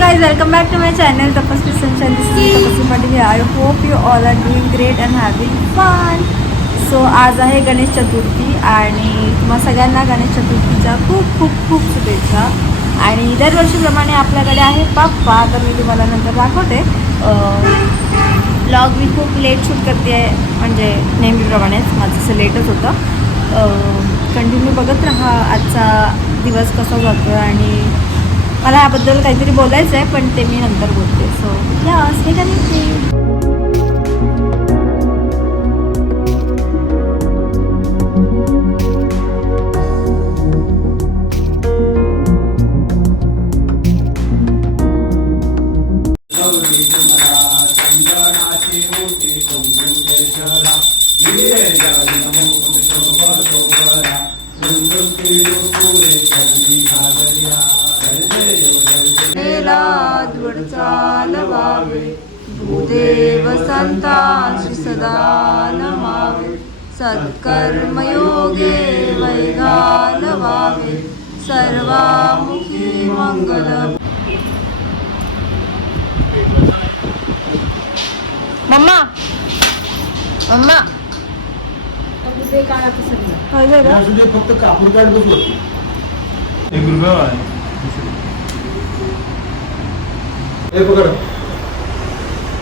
guys, welcome back to my channel Tapasvi Sunshine. This is Tapasvi Patil here. I hope you all are doing great and having fun. So आज आहे गणेश चतुर्थी आणि तुम्हा सगळ्यांना गणेश चतुर्थीच्या खूप खूप खूप शुभेच्छा. आणि दरवर्षीप्रमाणे आपल्याकडे आहे बाप्पा. तर मी तुम्हाला नंतर दाखवते. ब्लॉग मी खूप लेट शूट करते आहे, म्हणजे नेहमीप्रमाणेच माझं असं लेटच होतं. कंटिन्यू बघत राहा आजचा दिवस कसा जातो आणि मला याबद्दल काहीतरी बोलायचं आहे, पण ते मी नंतर बोलते. सो या हे काय भूदेव संतांशी सदा नमावे. सत्कर्मयोगे वैगान व्हावे. सर्वामुखी मंगल. मम्मा मम्मा फक्त कापूर काढ बसलो. 1 रुपया आहे. हे पकड.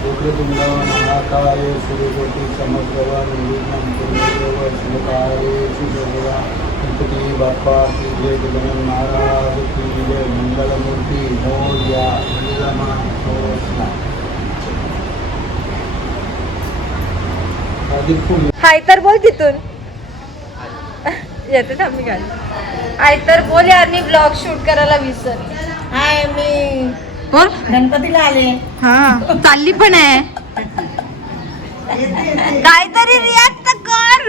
ओके तुमला नाकाय सूर्यकोटी समग्रवा निर्विघ्नं कुरु शिवकाय शिवगुरा गणपती बाप्पा की जय. गजानन महाराज की जय. मंगलमूर्ती मोरया मंगलमा होसना. हाय तर बोल तिथून येते थांब मी गाडी. हाय तर बोल यार, मी ब्लॉग शूट करायला विसर. हाय मी बोल. गणपतीला आले. हा चालली पण आहे. काहीतरी रिॲक्ट कर.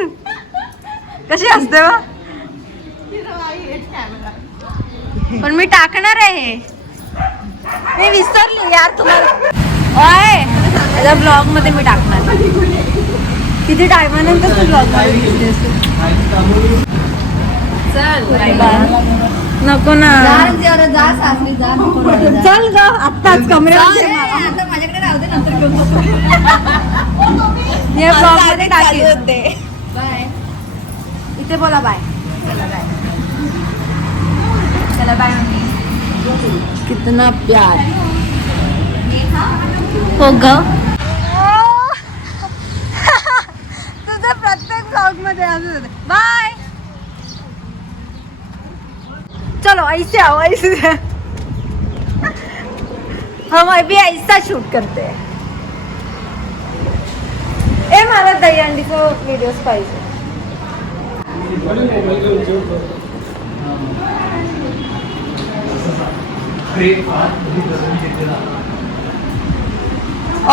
कशी असते वा? पण मी टाकणार आहे. मी विसरली यार तुम्हाला. ओय माझ्या ब्लॉग मध्ये मी टाकणार. किती टायमानंतर तू ब्लॉग मध्ये दिसली असते. नको ना. जा सासरी जा. चल ग आत्ताच कमरेमध्ये. माझ्याकडे राहू दे, नंतर घेऊन हे ब्लॉग मध्ये टाकेल. बाय. इथे बोला बाय. चला बाय मम्मी. कितना प्यार हो ग. तुझं प्रत्येक ब्लॉग मध्ये असं होतं. बाय. चलो ऐसे आओ ऐसे. हम अभी ऐसा शूट करते हैं. ए मला दहीहंडीचं व्हिडिओज पाहिजे.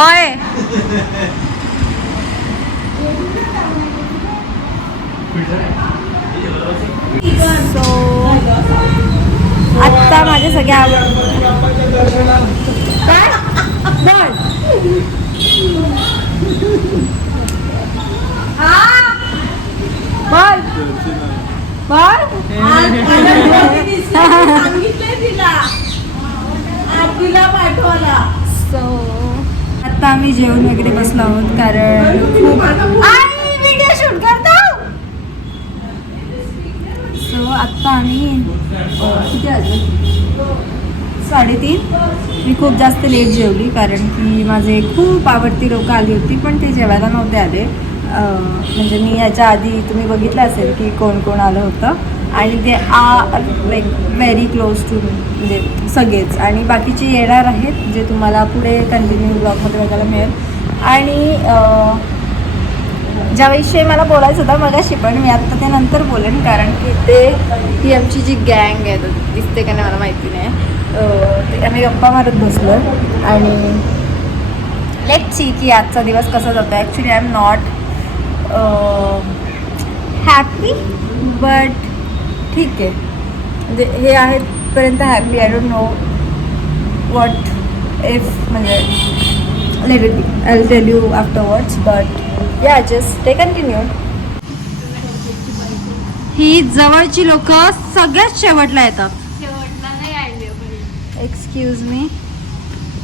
ओय सो आत्ता माझ्या सगळ्या काय बोल. बोल सांगितलंय तिला पाठवायला. सो आता आम्ही जेवण वगैरे बसलो आहोत, कारण खूप व्हिडिओ शूट करतो. सो आत्ता आम्ही किती वाजले 3:30. मी खूप जास्त लेट जेवली, कारण की माझे खूप आवडती लोक आली होती, पण ते जेवायला नव्हते आले. म्हणजे मी याच्या आधी तुम्ही बघितलं असेल की कोण कोण आलं होतं, आणि ते like very close to me, म्हणजे सगळेच. आणि बाकीचे येणार आहेत, जे तुम्हाला पुढे कंटिन्यू ब्लॉगमध्ये बघायला मिळेल. आणि ज्याविषयी मला बोलायचं होतं मगाशी, पण मी आत्ता ते नंतर बोलेन, कारण की ही आमची जी गँग आहे, दिसते का नाही मला माहिती नाही. ते आम्ही गप्पा मारत बसलो आणि लेट्स सी की आजचा दिवस कसा जातो. Actually I am not happy, but ठीक आहे. म्हणजे हे आहेपर्यंत happy. I don't know what if, म्हणजे let it be. I will tell you afterwards, but या जस्ट टे कंटिन्यू. ही जवळची लोक सगळ्यात शेवटला येतात. शेवटला नाही आले. Excuse me.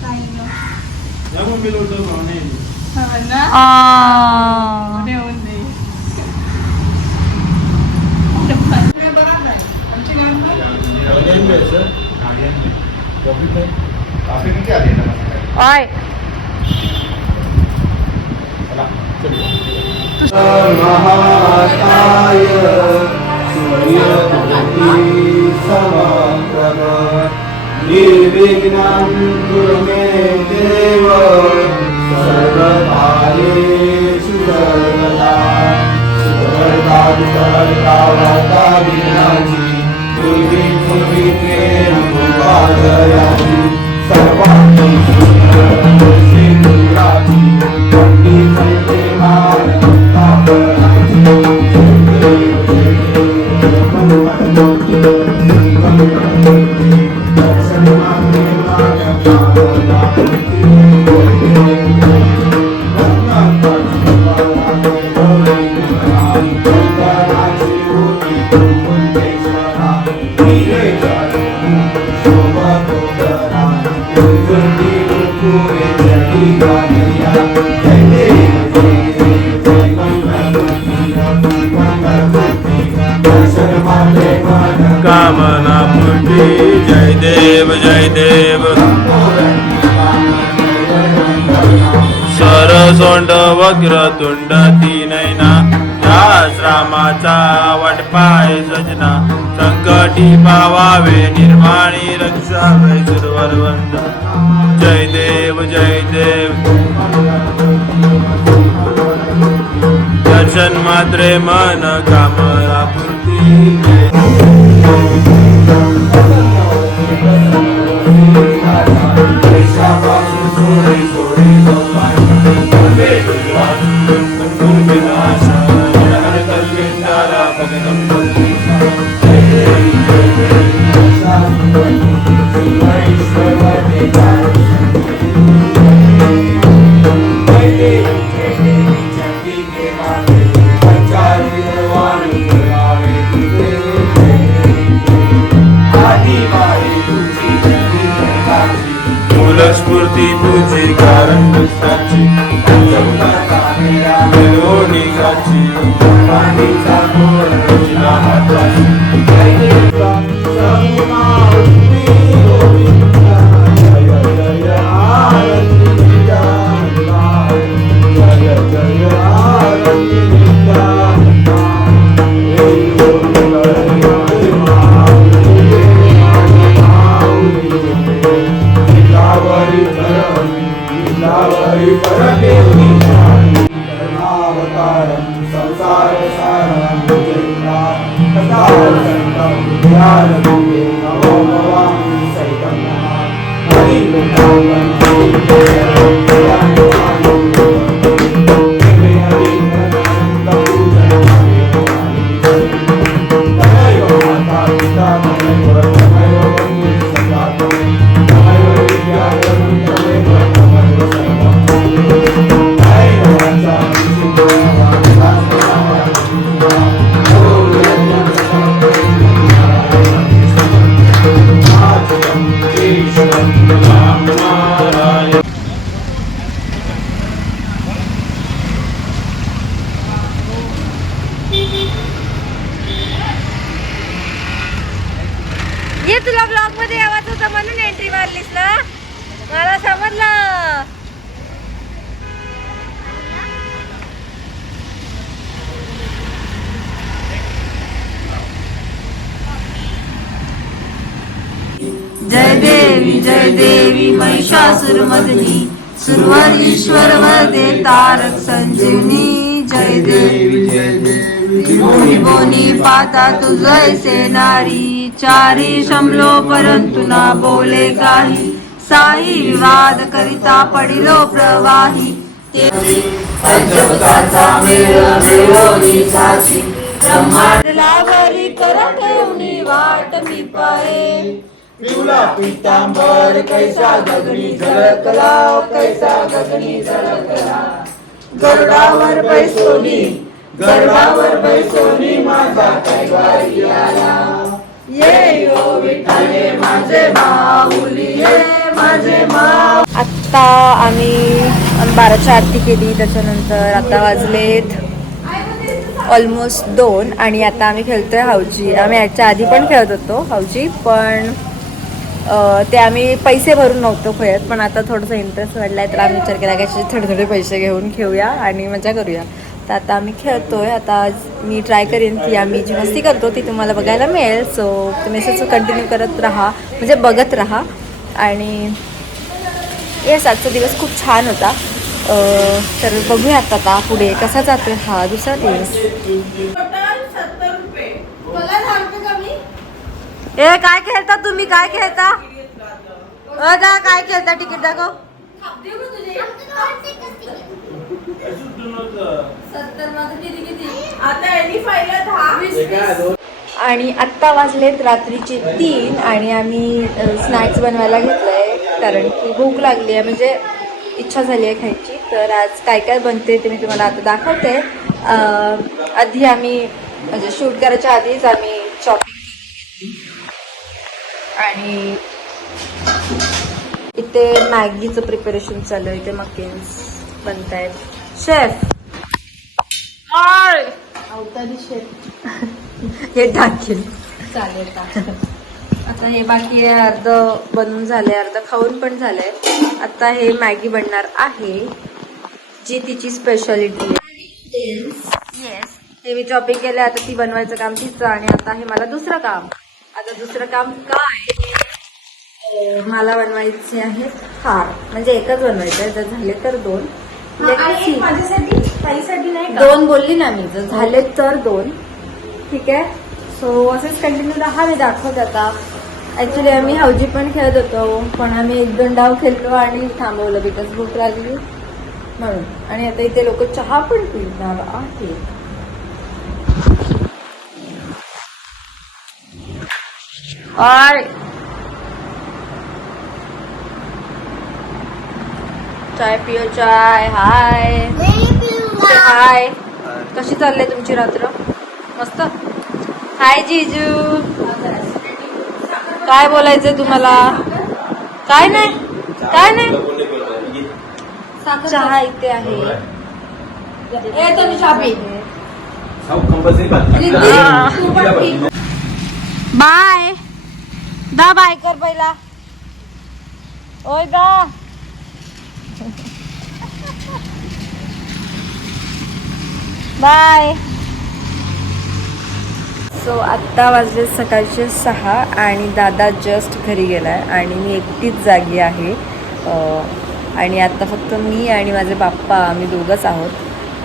या मम्मी लोटं भावने काफी किती आली ओय महाकाय सूर्यकोटि समप्रभ निर्विघ्नं कुरु मे देव सर्वकार्येषु सर्वदा सर्वदा विनाशि दुर्गे दुर्गे प्रेम कृपादयामि सर्वाणि सिंहासि पंडित कामना पूर्ति जय देव सरसोंड वक्रतुंड तीनैना दास रामाचा वटपाय सजना संकटी पावावे निर्माणी रक्षावे सुरवरवंद जय देव दर्शन मात्रे मन कामना पूर्ती स्फूर्ती तुझी कारण साची मेलोडी गाची पाणीचा गोड तुझ्या हाताची ये तुला ब्लॉग मध्ये यावाचं होतं म्हणून एंट्री मारलीस ना मला समजलं जय देवी महिषासुरमर्दिनी सुरवर वरदे तारक संजीवनी जय देवी बोनी पाता तुझैसे नारी चारी शमलो परंतु ना बोले काही साई विवाद करिता पडिलो प्रवाही पंचभूतांचा मेळ मिळवणी साची ब्रह्मांडला वरी कर ठेवणी वाट मी पाहे पिवला पितांबर कैसा गगनी झळकला कैसा गगनी झळकला गरुडावर बैसोनी माझा कैवारी आला ये यो विठाले माझे माऊली ये माझे माऊ आत्ता आम्ही 12ची आरती केली. त्याच्यानंतर आता वाजलेत ऑलमोस्ट 2 आणि आता आम्ही खेळतोय हाऊची. आम्ही याच्या आधी पण खेळत होतो हाऊची, पण ते आम्ही पैसे भरून नव्हतो खेळत. पण आता थोडंसं इंटरेस्ट वाढला आहे तर आम्ही विचार केला की थोडे थोडे पैसे घेऊन खेळूया आणि मजा करूया. तर आता आम्ही खेळतोय. आता आज मी ट्राय करेन की आम्ही जी मस्ती करतो ती तुम्हाला बघायला मिळेल. सो तुम्ही असंच कंटिन्यू करत राहा, म्हणजे बघत राहा. आणि येस, आजचा दिवस खूप छान होता. तर बघूयात आता पुढे कसा जातोय हा दुसरा दिवस. ए काय खेळता तुम्ही, काय खेळता? काय खेळता? तिकीट दाखव. आणि आत्ता वाजलेत रात्रीचे 3 आणि आम्ही स्नॅक्स बनवायला घेतलंय कारण की भूक लागली आहे, म्हणजे इच्छा झाली आहे खायची. तर आज काय काय बनते ते मी तुम्हाला आता दाखवते. आधी आम्ही म्हणजे शूट करायच्या आधीच आम्ही शॉपिंग आणि इथे मॅगीचं प्रिपरेशन चालू आहे. इथे मकेन्स बनत आहेत. शेफ अवतारी शेफ हे टाकेल चालेल. आता हे बाकी आहे, अर्ध बनवून झालंय, अर्ध खाऊन पण झालंय. आता हे मॅगी बनणार आहे जी तिची स्पेशालिटी आहे. येस, हे मी चॉपिंग केलं. आता ती बनवायचं काम तिचं आणि आता हे मला दुसरं काम. आता दुसरं काम काय, मला बनवायचे आहे हार, म्हणजे एकच बनवायचं आहे. जर झाले तर 2, दोन बोलली ना मी, जर झाले तर 2. ठीक आहे. सो असेच कंटिन्यू राहा, मी दाखवते. आता ऍक्च्युली आम्ही हाऊजी पण खेळत होतो, पण आम्ही 1-2 डाव खेळलो आणि थांबवलं बिकॉज भूक लागली म्हणून. आणि आता इथे लोक चहा पण पिणार आहे. चाय पिओ चाय. हाय हाय, कशी चालली तुमची रात्र? मस्त. हाय जीजू, काय बोलायचंय तुम्हाला? काय नाही, काय नाही. चहा इथे आहे. बाय दा, बाय कर पहिला. ओय दा. बाय. सो आत्ता वाजले सकाळचे 6 आणि दादा जस्ट घरी गेलाय आणि मी एकटीच जागी आहे. आणि आता फक्त मी आणि माझे बाप्पा, आम्ही दोघंच आहोत.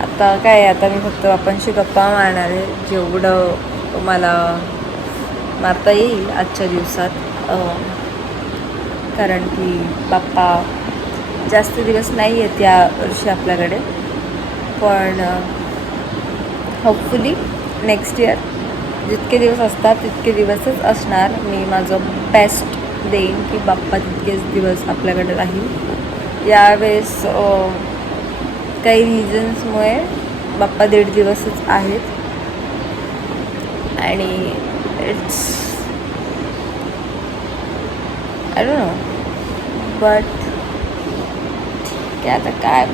आता काय, आता मी फक्त बाप्पांशी गप्पा मारणार आहे जेवढं मला मारता येईल आजच्या दिवसात. कारण की बाप्पा जास्त दिवस नाही आहेत या वर्षी आपल्याकडे, पण होपफुली नेक्स्ट इयर जितके दिवस असतात तितके दिवसच असणार. मी माझं बेस्ट देईन की बाप्पा तितकेच दिवस आपल्याकडे राहील. यावेळेस काही रिझन्समुळे बाप्पा 1.5 दिवसच आहेत आणि it's I don't no, but ठीक आहे. आता काय